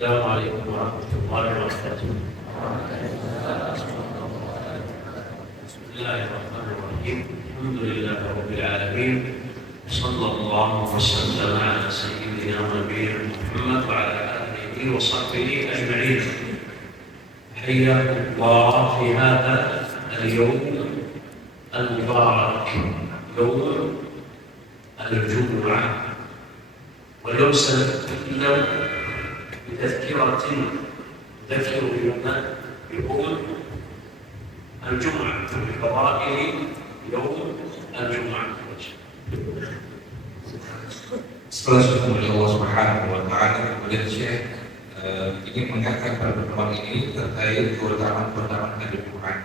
السلام عليكم ورحمة الله وبركاته. بسم الله الرحمن الرحيم. الحمد لله رب العالمين، صلى الله وسلم على سيدنا ونبينا محمد وعلى آله وصحبه أجمعين. حياكم الله في هذا اليوم المبارك، يوم الجمعة. واليوم سنتكلم بتذكرة تذكر يوم الجمعة بفضائل يوم الجمعة. Setelah syukur Allah Subhanahu wa Ta'ala, kemudian Syekh ingin mengangkat pada pertemuan ini terkait keutamaan hari Jumat.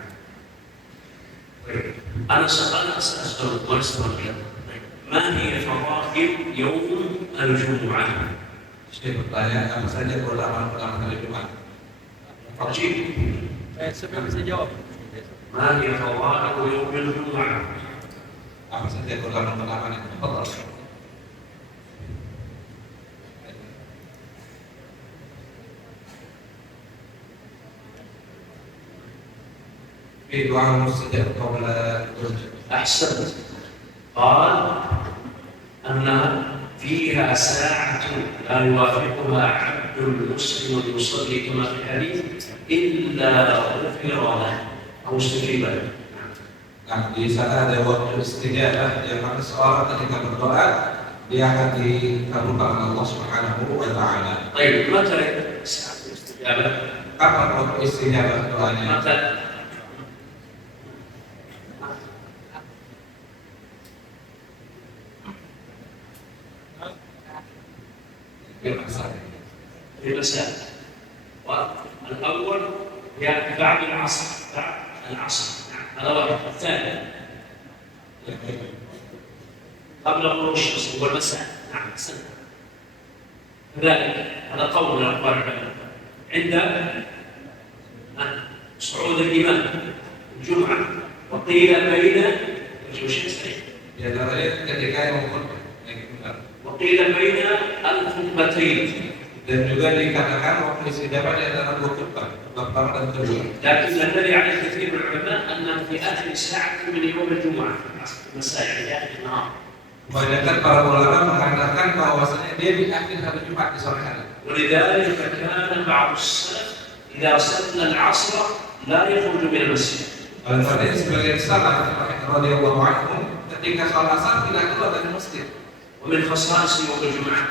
أنا سأسأل سؤال. ما هي فضائل يوم الجمعة؟ Syekh bertanya, apa saja keutamaan hari Jumat? عجيب. Siapa yang bisa jawab? ما هي فضائل يوم الجمعة؟ Apa saja keutamaan itu? في دعاء مستجاب قبل أحسنت. قال أنها فيها ساعة لا يوافقها عبد مسلم يصلي كما في الحديث إلا غفر له أو استجيب له. Nah, di sana ada waktu istijabah yang mana seorang ketika berdoa dia akan dikabulkan oleh Allah Subhanahu wa Ta'ala. طيب متى ساعة الاستجابة؟ Kapan waktu istijabah doanya? متى؟ في المساء. والأول يعني بعد العصر، بعد العصر هذا واحد. الثاني قبل غروب الشمس هو المساء. نعم أحسنت. كذلك هذا قول من أقوال العلماء. عند صعود الإمام الجمعة وقيل بين Ya, namanya ketika yang mengkhutbah. وقيل بين الخطبتين. Dan juga dikatakan waktu istijabah di antara dua khutbah, pertama dan kedua. لكن الذي عليه كثير من العلماء أنه في آخر ساعة من يوم الجمعة مساء يعني آخر النهار. Kebanyakan para ulama mengatakan bahwasanya dia di akhir hari Jumat di sore hari. ولذلك كان بعض السلف إذا صلى العصر لا يخرج من المسجد. Oleh karena itu sebagian salaf radhiyallahu anhum ketika sholat asar tidak keluar dari masjid. ومن خصائص يوم الجمعة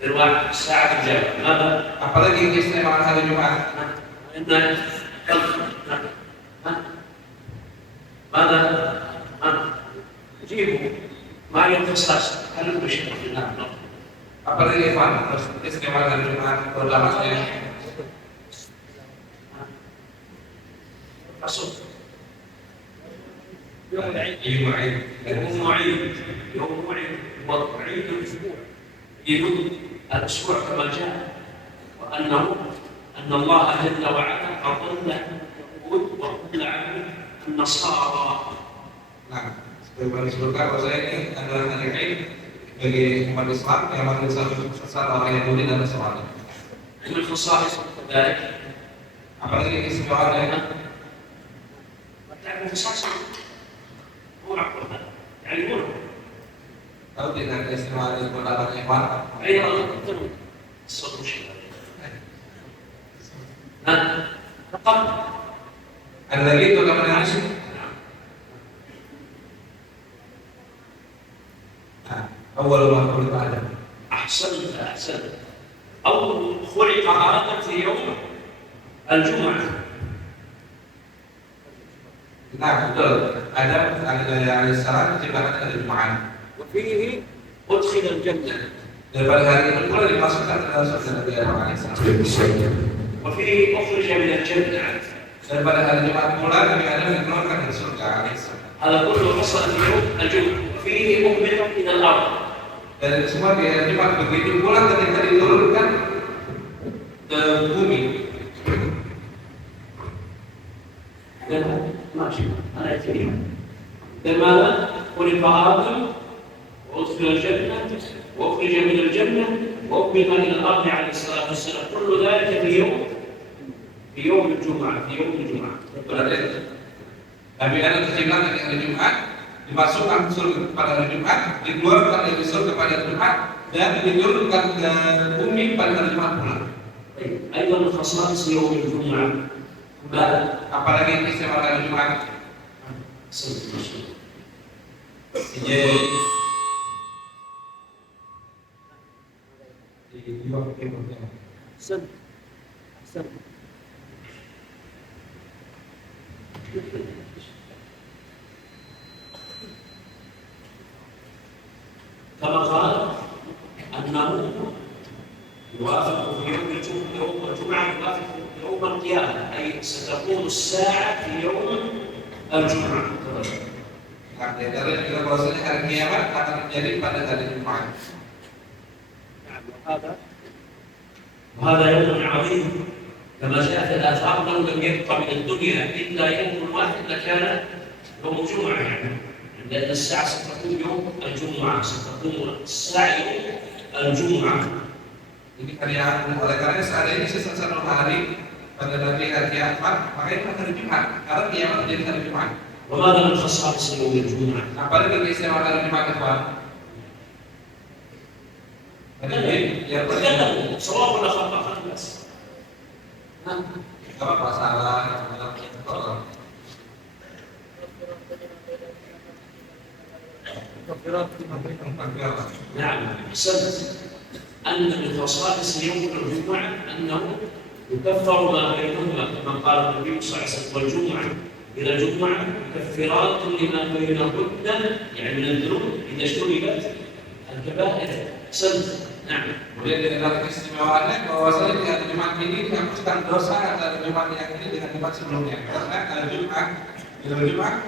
الواحد ساعة الجامع. ماذا؟ Apalagi keistimewaan hari Jumat. إن ماذا؟ جيبوا ما يخصص هل بشيء في النار. Apalagi Evan, keistimewaan hari Jumat pertamanya. أصل يوم العيد. Yom Aid. يوم عيد، يوم عيد وعيد الأسبوع. عيد الأسبوع كما جاء أن الله جل وعلا أضل اليهود وأضل عنهم النصارى. Nah, sebagaimana disebutkan bahwa ini adalah hari Aid bagi umat Islam yang mana sesat orang Yahudi dan Nasrani. من خصائص ذلك Apalagi keistimewaannya? تعرف خصائص مو معقول هذا يعني مو Tahu tidak keistimewaan itu pendapat Evan? أين القانون الصوت مش رقم Ada lagi itu kemenangan sih? أول ما خلق آدم. أحسنت. أول خلق آدم في يوم الجمعة. Nah, betul. Adam alaihissalam diciptakan pada Jumat. وفيه أدخل الجنة. Dan pada hari itu pula dimasukkan ke dalam surga Nabi Adam alaihissalam. وفيه أخرج من الجنة. Dan pada hari Jumat pula Nabi Adam dikeluarkan dari surga alaihissalam. هذا كله حصل في يوم الجمعة. وفيه أهبط إلى الأرض. Dan semua di hari Jumat begitu pula ketika diturunkan ke bumi. ماشي أنا أتكلم. لماذا؟ خلق آدم وأدخل الجنة وأخرج من الجنة وأهبط إلى الأرض عليه الصلاة صلاة السنة كل ذلك في يوم الجمعة. Tapi ada kesimpulan dari hari Jumat, dimasukkan surga pada hari Jumat, dikeluarkan dari surga pada hari Jumat, dan diturunkan ke bumi pada hari Jumat pula. أيضا خصائص يوم الجمعة. Apalagi istimewa hari Jumat. كما قال أنه يوافق في يوم الجمعة يوافق يوم القيامة، أي ستكون الساعة في يوم الجمعة. Dari juga bahwasanya hari kiamat akan terjadi pada hari Jumat. وهذا يوم عظيم كما جاء في الآثار لو لم يبقى من الدنيا إلا يوم واحد لكان يوم الجمعة، لأن الساعة ستكون يوم الجمعة، ستكون الساعة يوم الجمعة. Ini hari yang oleh karena seandainya sisa satu hari pada hari kiamat, maka itu hari Jumat. Karena kiamat menjadi hari Jumat. وماذا من خصائص يوم الجمعة؟ Apalagi keistimewaan hari Jumat itu? تكلموا صواب ولا خطأ بس. Apa masalah? نعم أحسنت. أن من خصائص يوم الجمعة أنه يكفر ما بينهما كما قال النبي صلى الله عليه وسلم والجمعة إلى الجمعة مكفرات لما بينهن، يعني من الذنوب إذا اجتنبت الكبائر. أحسنت. نعم. Kemudian di dalam keistimewaannya bahwasanya di hari Jumat ini dihapuskan dosa dari Jumat yang ini dengan Jumat sebelumnya. Karena hari Jumat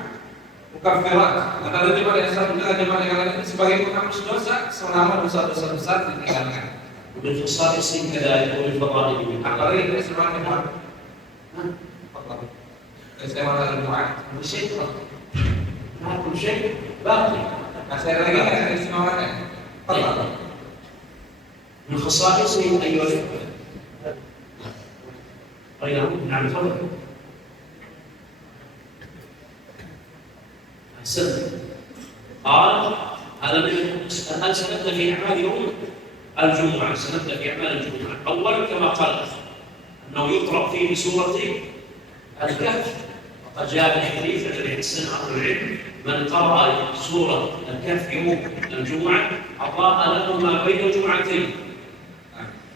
mukaffirat. Ada Jumat yang satu dengan Jumat yang lain ini sebagai penghapus dosa selama dosa-dosa besar ditinggalkan. ومن خصائصه كذلك ومن فضائله. Apalagi keistimewaan Jumat. Keistimewaan hari Jumat. كل شيء كل شيء باقي. Masih ada lagi yang keistimewaannya. من خصائصه أيها الأخوة. نعم تفضل. أحسنت. قال هذا الآن سنبدأ في أعمال يوم الجمعة. سنبدأ في أعمال الجمعة. أولا كما قال أنه يقرأ فيه سورة الكهف، وقد جاء بالحديث الذي حسن أهل العلم من قرأ سورة الكهف يوم الجمعة أضاء له ما بين الجمعتين.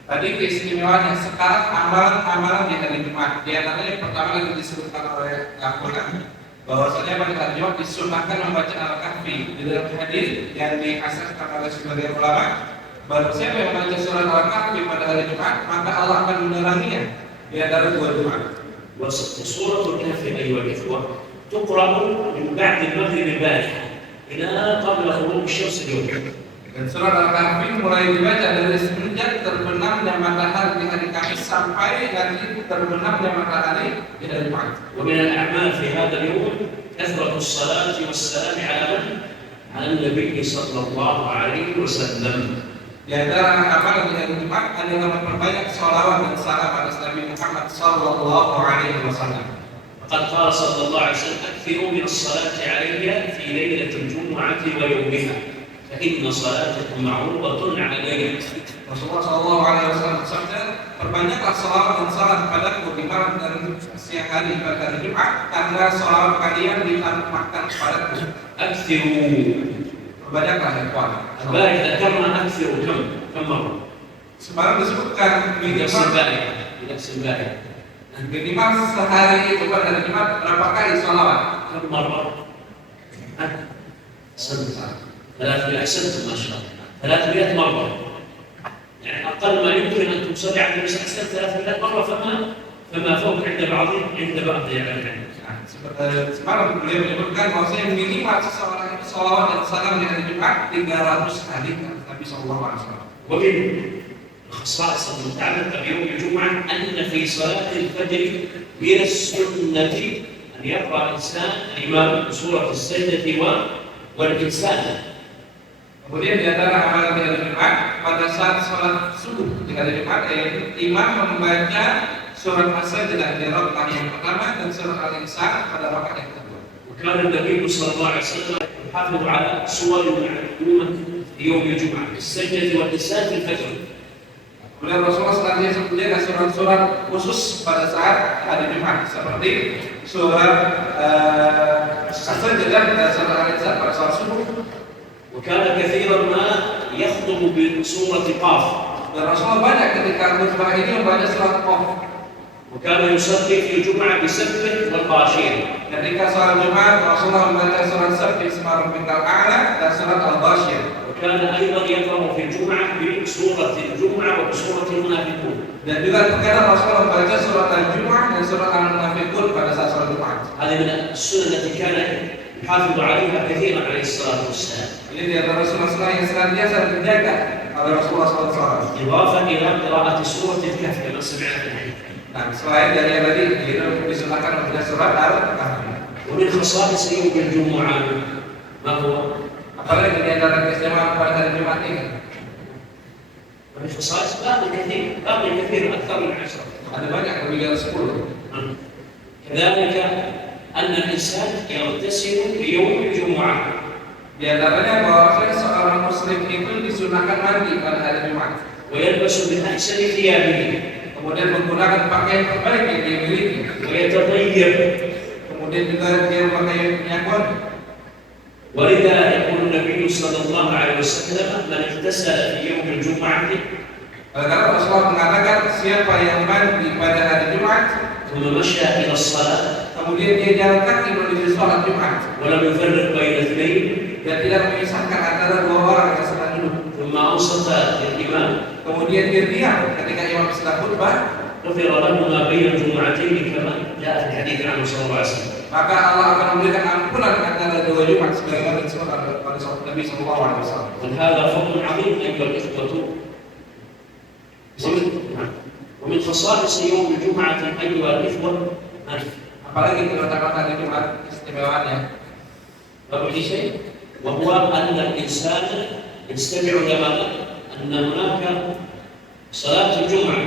Tadi keistimewaan yang sekarang amalan-amalan di hari Jumat. Di antaranya yang pertama yang disebutkan oleh Al-Quran, bahwasanya pada hari Jumat disunahkan membaca Al-Kahfi. Di dalam hadis yang dihasahkan oleh sebagian ulama, bahwa siapa yang membaca surah Al-Kahfi pada hari Jumat, maka Allah akan meneranginya di antara dua Jumat. وسورة الكهف أيها الإخوة تقرأ من بعد المغرب البارحة إلى قبل غروب الشمس اليوم. Dan surah Al-Kahfi mulai dibaca dari semenjak terbenamnya matahari di hari Kamis sampai nanti terbenamnya matahari di hari Jumat. ومن الأعمال في هذا اليوم كثرة الصلاة والسلام على من؟ على النبي صلى الله عليه وسلم. Di antara amalan di hari Jumat adalah memperbanyak sholawat dan salam atas Nabi Muhammad sallallahu alaihi wasallam. فقد قال صلى الله عليه وسلم أكثروا من الصلاة علي في ليلة الجمعة ويومها فإن صلاتكم معروضة علي. Rasulullah sallallahu alaihi wasallam bersabda, perbanyaklah sholawat dan salam kepadaku di malam dan siang hari pada hari Jumat karena sholawat kalian ditampakkan kepadaku. أكثروا. Perbanyaklah ya kawan. البارحة ذكرنا أكثر كم مرة؟ Semalam disebutkan في نفس البارحة. في نفس البارحة. minimal sehari itu pada hari Jumat berapa kali sholawat? كم مرة؟ أحسنت. 300. أحسنتم ما شاء الله. 300 مرة. يعني أقل ما يمكن أن تصلي على النبي صلى الله عليه وسلم 300 مرة فما فوق عند بعض يعني. Semalam beliau menyebutkan bahwasanya minimal seseorang itu sholawat dan salam di hari Jumat 300 kali Nabi sallallahu alaihi wasallam. ومن الخصائص المتعلقة بيوم الجمعة أن في صلاة الفجر من السنة أن يقرأ الإنسان الإمام سورة السجدة والإنسان. Kemudian di antara amalan di hari Jumat pada saat sholat subuh di hari Jumat, yaitu imam membaca surat As-Sajdah di rakaat yang pertama dan surat Al-Insan pada rakaat yang kedua. وكان النبي صلى الله عليه وسلم يحافظ على سور معلومة في يوم الجمعة السجدة والنساء في الفجر. Kemudian Rasulullah selanjutnya menjaga surat-surat khusus pada saat hari Jumat seperti surat As-Sajdah dan surat Al-Insan pada saat subuh. وكان كثيرا ما يخطب بسورة قاف. Dan Rasulullah banyak ketika khutbah ini membaca surat Qaf. وكان يصلي في الجمعة بسبح والغاشية. Ketika sholat Jumat, Rasulullah membaca surat Sabbih Isma Rabbikal A'la dan surat Al-Ghasyiyah. وكان أيضا يقرأ في الجمعة بسورة الجمعة وبسورة المنافقون. Dan juga terkadang Rasulullah membaca surat Al-Jumu'ah dan surat Al-Munafiqun pada saat sholat Jumat. هذه من السنن التي كان يحافظ عليها كثيرا عليه الصلاة والسلام. Ini di antara sunnah-sunnah yang senantiasa dijaga oleh Rasulullah SAW. إضافة إلى قراءة سورة الكهف كما سمعنا في الحديث. Nah, selain dari yang tadi, disunahkan membaca surat Al-Kahfi. ومن خصائص يوم الجمعة ما هو؟ Apalagi di antara keistimewaan pada hari Jumat ini? ومن خصائص باقي كثير أكثر من 10. Ada banyak, lebih dari 10. كذلك أن الإنسان يغتسل في يوم الجمعة. Di antaranya bahwa seorang muslim itu disunahkan mandi pada hari Jumat. ويلبس من أحسن ثيابه. Kemudian menggunakan pakaian terbaik yang dia miliki. ويتطيب. Kemudian juga dia memakai minyak wangi. ولذا يقول النبي صلى الله عليه وسلم من اغتسل في يوم الجمعة. Karena Rasulullah mengatakan siapa yang mandi pada hari Jumat, ثم مشى إلى الصلاة. kemudian dia jalan kaki menuju sholat Jumat. ولم يفرق بين اثنين. Dan tidak memisahkan antara dua orang yang sedang duduk. ثم أنصت للإمام. Kemudian dia diam ketika imam sedang khutbah. غفر له ما بين الجمعتين كما جاء في الحديث عنه صلى الله عليه وسلم. Maka Allah akan memberikan ampunan antara dua Jumat sebagaimana disebut oleh Nabi Sallallahu Alaihi Wasallam. وهذا فضل عظيم أيها الإخوة. ومن خصائص يوم الجمعة أيها الإخوة Apalagi terdapat hari Jumat istimewaannya. بقي شيء وهو أن الإنسان يستمع إلى أن هناك صلاة الجمعة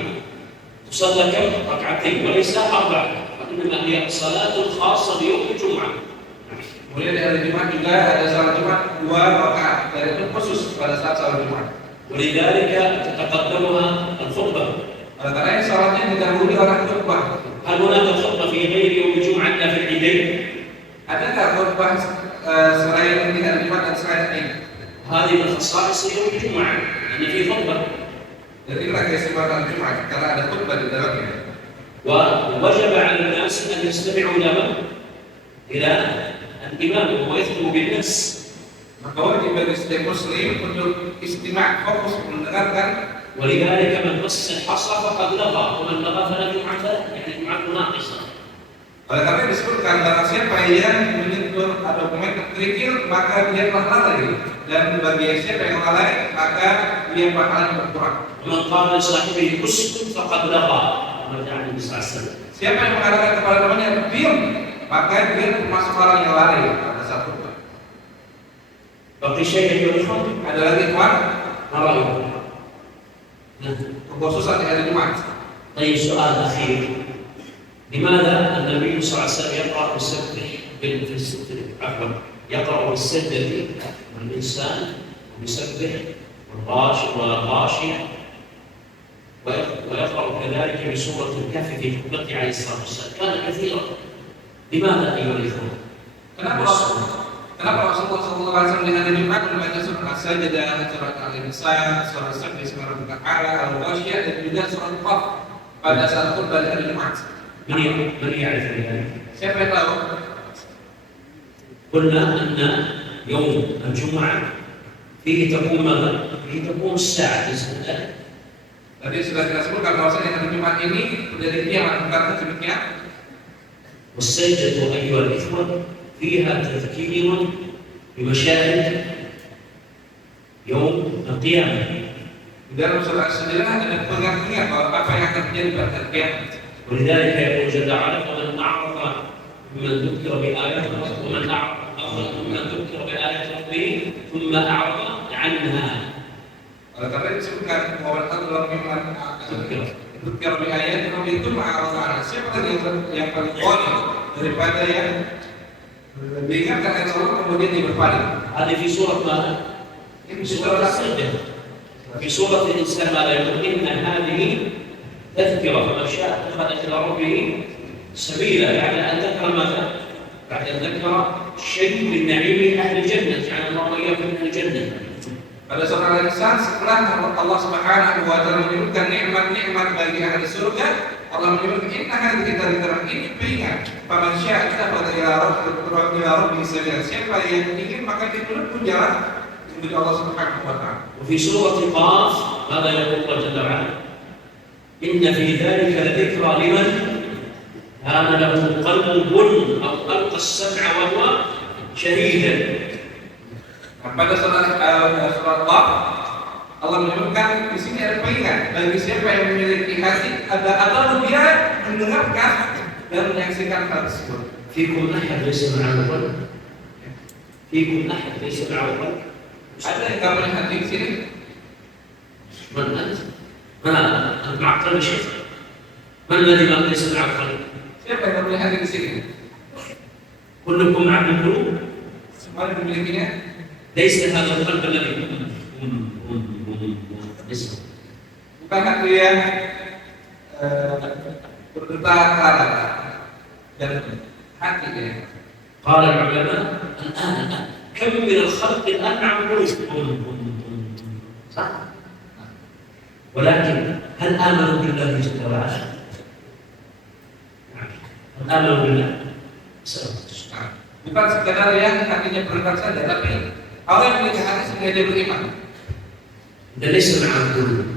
تصلى كم ركعتين وليس 4 وإنما هي صلاة خاصة بيوم الجمعة. Kemudian di hari Jumat juga ada salat Jumat 2 rakaat dan itu khusus pada saat salat Jumat. ولذلك تتقدمها الخطبة. Oleh karena itu salatnya didahului oleh khutbah. هل هناك خطبة في غير يوم الجمعة إلا في العيدين؟ Adakah khutbah selain di hari Jumat dan selain ini? هذه من خصائص يوم الجمعة أن في خطبة. Jadi inilah keistimewaan Jumat karena ada khutbah di dalamnya. ووجب على الناس أن يستمعوا إلى من؟ إلى الإمام وهو يخطب بالناس. Maka wajib bagi setiap muslim untuk istimak, fokus mendengarkan. ولذلك من مس الحصى فقد لغى ومن لغى فلا جمعة له يعني جمعة ناقصة. Oleh karena disebutkan barang siapa yang menyentuh dokumen kerikil maka dia telah lalai, dan bagi siapa yang lalai maka dia bakalan berkurang. ومن قال لصاحبه اسكت فقد لغى كما جاء عن النبي صلى الله عليه وسلم. Siapa yang mengatakan kepada temannya diam, maka dia termasuk orang yang lalai pada saat khutbah. بقي شيء أيها الإخوة. Ada lagi kawan? ما رأيكم؟ Khususan di hari Jumat. طيب سؤال أخير. لماذا النبي صلى الله عليه وسلم يقرأ يقرأ بالسجدة والإنسان ويسبح والغاشية ويقرأ كذلك بسورة الكهف في خطبته عليه الصلاة والسلام كان كثيرا. لماذا أيها الإخوة؟ Kenapa Rasulullah SAW di hari Jumat membaca surat As-Sajdah, surat Al-Insan, surat Sabbih Isma Rabbikal A'la, Al-Ghasyiyah dan juga surat Qaf pada saat khutbah di hari Jumat? من يعرف ذلك؟ Siapa yang tahu? قلنا أن يوم الجمعة فيه تقوم ماذا؟ فيه تقوم الساعة بإذن الله. Tadi sudah kita sebutkan bahwasanya hari Jumat ini menjadi kiamat karena demikian. والسجدة أيها الإخوة فيها تذكير بمشاهد يوم القيامة. Di dalam surat As-Sajdah ada pengertian bahwa apa yang akan terjadi pada hari kiamat. ولذلك يقول جل وعلا ومن أعرض ممن ذكر بآيات ربه ومن أعرض ممن ذكر بآيات ربه ثم أعرض عنها. Karena disebutkan bahwa dalam iman Dzikir bi ayat itu ma'arufana. Siapa yang paling boleh daripada yang diingatkan ayat Allah kemudian dia berpaling. هذه في سورة ماذا؟ في سورة السجدة. في سورة الإنسان ماذا يقول؟ إن هذه تذكرة فمن شاء اتخذ إلى ربه سبيلا. يعني أن ذكر ماذا؟ بعد أن ذكر شيء من نعيم أهل الجنة، جعلنا الله وإياكم من الجنة. Pada surah Al-Insan setelah Allah Subhanahu wa taala menyebutkan nikmat-nikmat bagi ahli surga, Allah menyebutkan inna hadhihi dzikra, ini peringat. Faman syaa'a ittakhadha ila rabbih sabila. Siapa yang ingin maka ditempuh jalan menuju Allah Subhanahu wa taala. وفي سورة قاف ماذا يقول الله جل وعلا؟ إن في ذلك لذكرى لمن كان له قلب أو ألقى السمع وهو شهيدا. Pada surat Qaf Allah menyebutkan di sini ada peringat bagi siapa yang memiliki hati atau dia mendengarkan dan menyaksikan hal tersebut. فيكم أحد ليس معه قلب؟ فيكم أحد ليس معه قلب؟ Ada yang nggak punya hati di sini? من أنت؟ من أنت مع قلب شيء؟ من الذي ما ليس معه قلب؟ Siapa yang nggak punya hati di sini? كلكم معه قلوب؟ Semua yang memilikinya. ليس هذا القلب الذي ليس. Bukan hati yang berdetak dan hati ya. قال العلماء الآن كم من الخلق الآن مع قلوب؟ صح؟ ولكن هل آمنوا بالله جل وعلا؟ هل آمنوا بالله؟ Bukan sekedar yang hatinya berdetak saja, tapi orang yang memiliki hati sehingga dia beriman. ده ليس مع القلوب.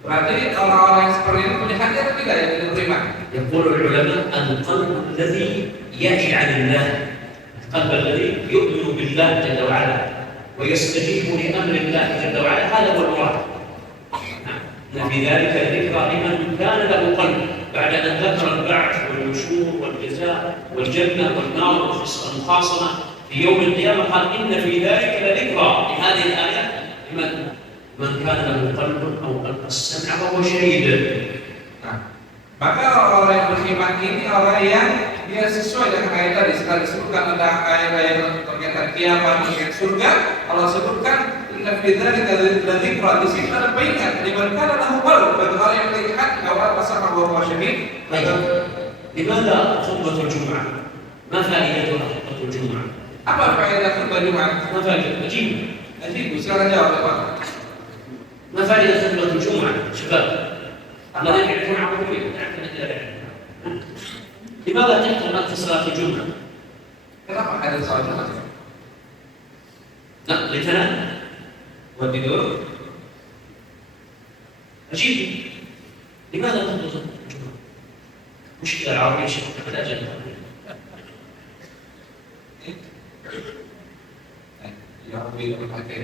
Berarti orang-orang yang seperti ini punya hati atau tidak yang tidak beriman? يقول العلماء القلب الذي يعي عن الله، القلب الذي يؤمن بالله جل وعلا ويستجيب لأمر الله جل وعلا، هذا هو المراد. إن في ذلك ذكرى لمن كان له قلب بعد أن ذكر البعث والنشور والجزاء والجنة والنار والمخاصمة في يوم القيامة، قال إن في ذلك لذكرى لهذه الآية من كان له قلب أو ألقى السمع وهو شهيد. Maka orang-orang yang beriman ini orang yang dia sesuai dengan ayat tadi. Setelah disebutkan ada ayat-ayat terkait kiamat, terkait surga, Allah sebutkan inna fi dzalika ladzikra. Di sini ada peringat liman kana lahu qalb, bagi orang yang memiliki hati awal bersama bahwa syahid. لماذا خطبة الجمعة؟ ما فائدتها خطبة الجمعة؟ Apa faedah khutbah Jumat? ما فائدة؟ أجيب. Silakan jawab Pak. ما فائدة خطبة الجمعة؟ شباب الذين يعرفون عقلية لماذا تحكم أنت صلاة الجمعة؟ Kenapa ada salat Jumat? لا لتنام. Buat tidur. أجيب. لماذا تخطب الجمعة؟ مشكلة عربية تحتاج Yang lebih pakai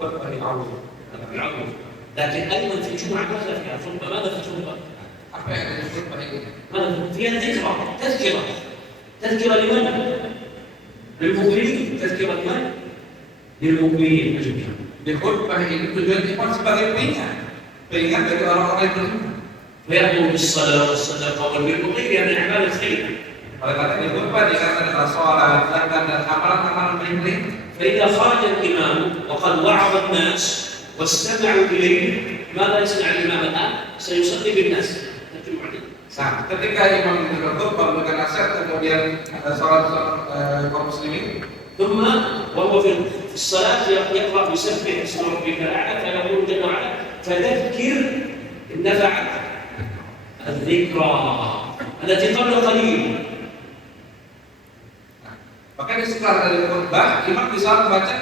khutbah العمر. لكن أيضا في الجمعة ماذا فيها خطبة؟ ماذا في الخطبة؟ apa yang ada di khutbah ini? ماذا فيها؟ ذكرى، تذكرة لمن؟ للمؤمنين. تذكرة لمن؟ للمؤمنين. Di khutbah ini tujuan iman sebagai peringat bagi orang-orang yang beriman. ويأمر بالصلاة والصدقة والبر وغيرها من أعمال الخير. Oleh karena di khutbah dikatakan adalah sholat, zakat dan amalan-amalan baik. فإذا خرج الإمام وقد وعظ الناس واستمعوا إليه، ماذا يصنع الإمام الآن؟ سيصلي بالناس. Nah, ketika imam itu berkhutbah memberikan nasihat kemudian sholat kaum muslimin, ثم وهو في الصلاة يقرأ بسبح اسم ربك الأعلى فيقول جل وعلا فذكر إن نفعت الذكرى التي قبل قليل. maka di setelah dari khutbah imam bisa membaca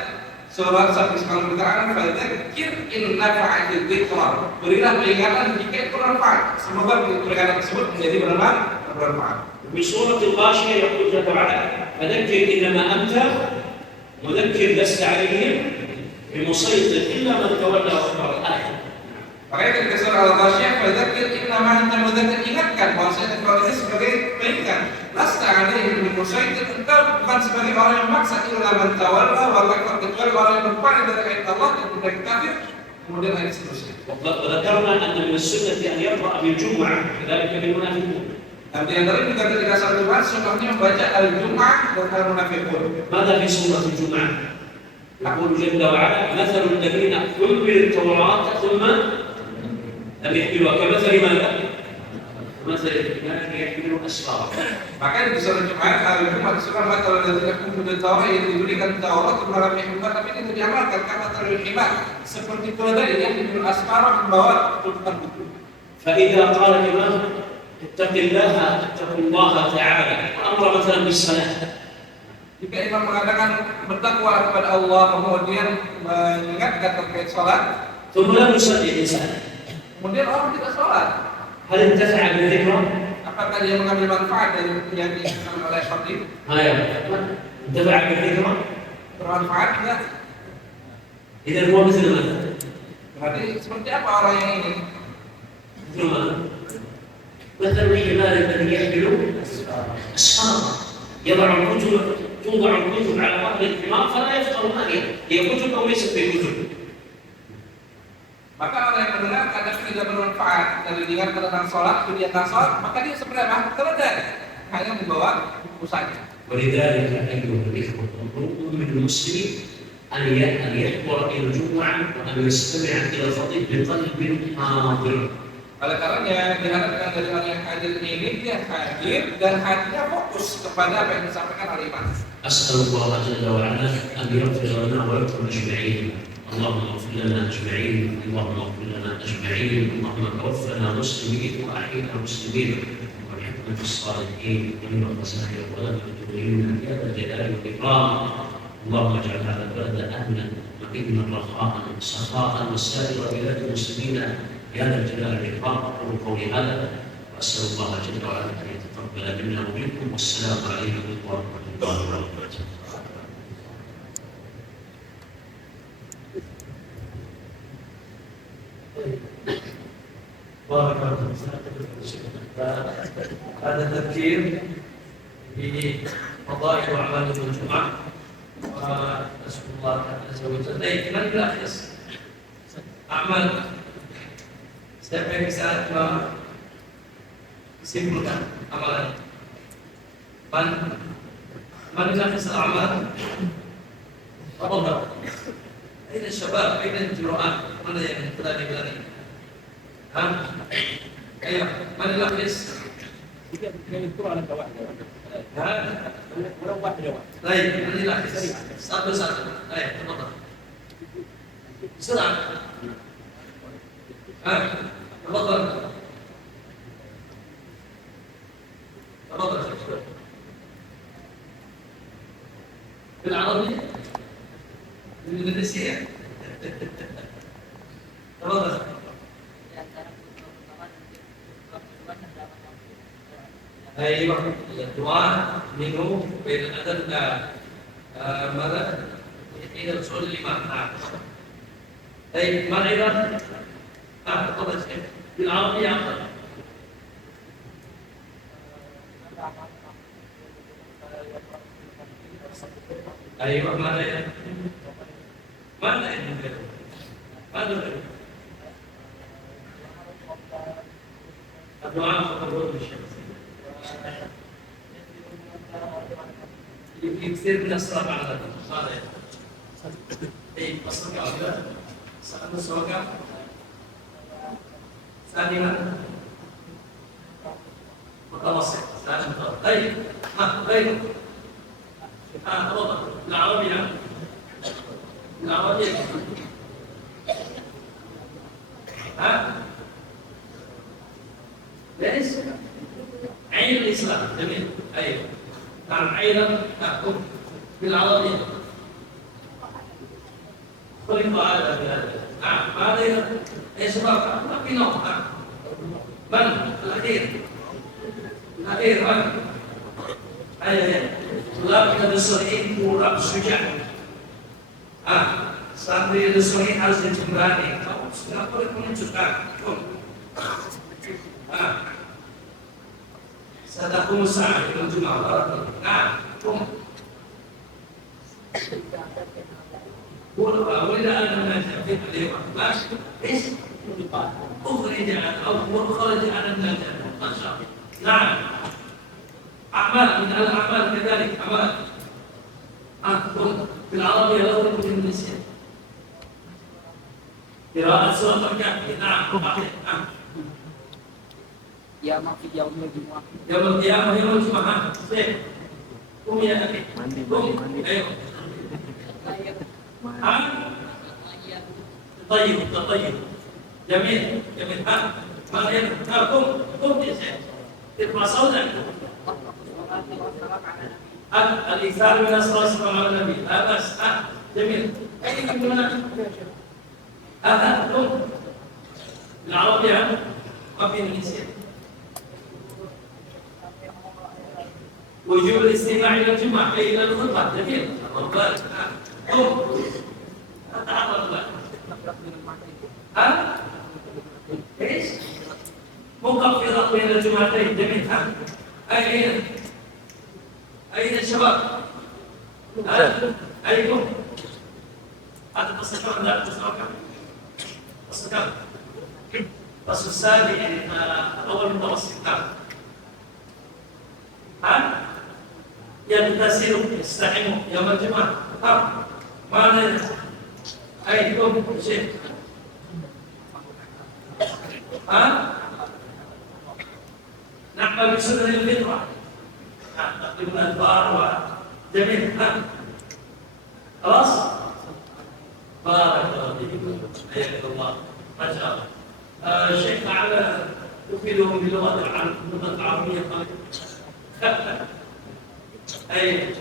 surat Sabtu sekali berkata fadzakir in nafa'ati dzikra. Berilah peringatan jika itu bermanfaat. Semoga peringatan tersebut menjadi bermanfaat. في سورة الغاشية يقول جل وعلا فذكر إنما أنت مذكر لست عليهم بمسيطر إلا من تولى وكفر. الآية. Makanya ketika surah Al-Ghasyiyah fadzakir innama anta mudzakir, ingatkan bahwasanya Al-Qur'an ini sebagai peringatan. Lasta alaihi musaitir, engkau bukan sebagai orang yang maksa illa man tawalla wa kafar, kecuali orang yang berpaling dari ayat Allah dan menjadi kafir, kemudian ayat seterusnya. وذكرنا أن من السنة أن يقرأ بالجمعة كذلك بالمنافقون. Dan di antara juga ketika salat Jumat sunnahnya membaca al-Jum'ah dan al-Munafiqun. ماذا في سورة الجمعة؟ يقول جل وعلا مثل الذين حملوا التوراة ثم لم يحملوها كمثل ماذا؟ كمثل الحمار يحمل أسفارا. Maka di surat Jumat, hari Jumat surah Matal dan tidak kemudian Taurat yang diberikan Taurat malam himar, tapi itu diamalkan kata terlalu himar seperti keledai yang diberi asmara membawa tuntutan buku. فإذا قال الإمام اتق الله تعالى وأمر مثلا بالصلاة. Jika imam mengatakan bertakwa kepada Allah kemudian mengingatkan terkait sholat, ثم لا يصلي الإنسان. kemudian orang tidak sholat, هل انتفع بالذكرى؟ apakah dia mengambil manfaat dari yang diingatkan oleh khatib? انتفع بالذكرى؟ Bermanfaat tidak? إذا هو مثل ماذا؟ Berarti seperti apa orang yang ini? مثل ماذا؟ مثل الحمار الذي يحمل أسفارا يضع الكتب توضع الكتب على ظهر الحمار فلا يفقه ما هي كتب أو ليست بكتب. Maka orang yang mendengar kadang tidak bermanfaat dari diingatkan tentang sholat, kemudian tentang sholat, maka dia sebenarnya keledai hanya membawa buku saja. ولذلك أيها الإخوة المطلوب من المسلم أن يحضر إلى الجمعة وأن يستمع إلى الخطيب بقلب حاضر. Oleh karenanya diharapkan dari orang yang hadir ini dia hadir dan hatinya fokus kepada apa yang disampaikan oleh imam. أسأل الله جل وعلا أن يغفر لنا ولكم أجمعين. اللهم اغفر لنا أجمعين، اللهم اغفر لنا أجمعين، اللهم توفنا مسلمين وأحينا مسلمين والحكمة الصالحين ومن الخزائر ولا تدرين يا ذا الجلال والإكرام. اللهم اجعل هذا البلد أمنا مطمئنا رخاء سخاء وسائر بلاد المسلمين يا ذا الجلال والإكرام. أقول قولي هذا وأسأل الله جل وعلا أن يتقبل منا ومنكم، والسلام عليكم ورحمة الله وبركاته. بارك الله هذا تذكير بفضائل واعمال الجمعه ونسال الله عز وجل من يلخص اعمال siapa yang bisa simpulkan amalan من يلخص الاعمال تفضل أين الشباب أين الجرؤان من berani أيوة من يلخص يذكر على واحدة ولو واحدة طيب من يلخص سأل طيب تفضل بسرعة تفضل تفضل بالعربي بالإندونيسية تفضل أيوة الدعاء منه بين الأذان ماذا؟ إلى الوصول الإمام. نعم. طيب ما أيضا؟ تفضل شيخ بالعربي أفضل. أيوة ماذا أيضا؟ ماذا أيضا؟ ماذا أيضا؟ الدعاء فقط بالشمس. يكثر من الصلاة على هذا أي الصلاة على الصلاة ثانيا متوسط طيب غيره تفضل العربية العربية ليش عين الإسلام جميل أيوه نعم أيضا نأخذ بالعربية خلق هذا بهذا نعم هذا ايش بقى في نوع من الأخير الأخير من أيوه طلاب الصحيح kurang sujud santri الصحيح harus dijembrani kamu sudah boleh menunjukkan ستقوم الساعة يوم الجمعة. بارك الله. نعم. قم. وإذا أنا ما جاء اليوم باش إيش؟ أخرج أو خرج على النجاة. ما شاء الله. نعم. أعمال من الأعمال كذلك أعمال. قم. في العربية لا تكون النسيان. قراءة سورة الكهف. نعم. نعم. قيامة في يوم الجمعة. يوم القيامة يوم الجمعة. طيب. قم يا أخي. قم. أيوه. طيب طيب. جميل جميل. ما غير. قم يا شيخ. ارفع صوتك. الإكثار من الصلاة والسلام على النبي. بس. جميل. أي من هذا قم. بالعربية ما في النسيان. وجوب الاستماع إلى الجمعة أي إلى الخطبة. جميل. الله يبارك. قم. تعال الله. ايش؟ مكفرة بين الجمعتين. جميل. أين الشباب؟ أيكم؟ هذا تصدقون لا تصدقون؟ تصدقون؟ الفصل السابع يعني أول متوسط. يغتسل يستحم يوم الجمعة. ماذا؟ أيكم شيء؟ نعمل بسنة الفطرة. تقديم الأدبار وجميل. خلاص؟ بارك الله فيكم. حياك الله. ما شاء الله. الشيخ تعالى تفيدهم باللغة العربية. أي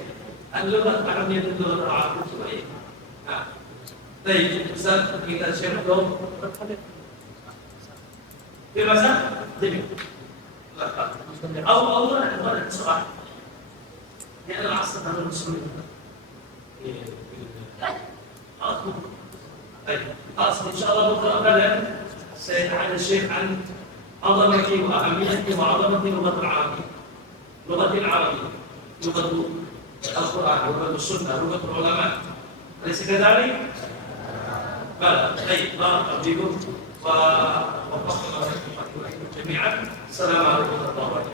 اللغة العربية اللغة العربية شوية. طيب أستاذ kita share dong. في مساء جميل. أو أنا صراحة يعني العصر هذا المسلمين. خلاص إن شاء الله بكرة غدا سيتحدث الشيخ عن عظمة وأهمية وعظمة اللغة العربية. لغة العربية لغة القرآن لغة السنة لغة العلماء. أليس كذلك؟ بلى. طيب بارك الله فيكم ووفقكم الله جميعا. السلام عليكم ورحمة الله وبركاته.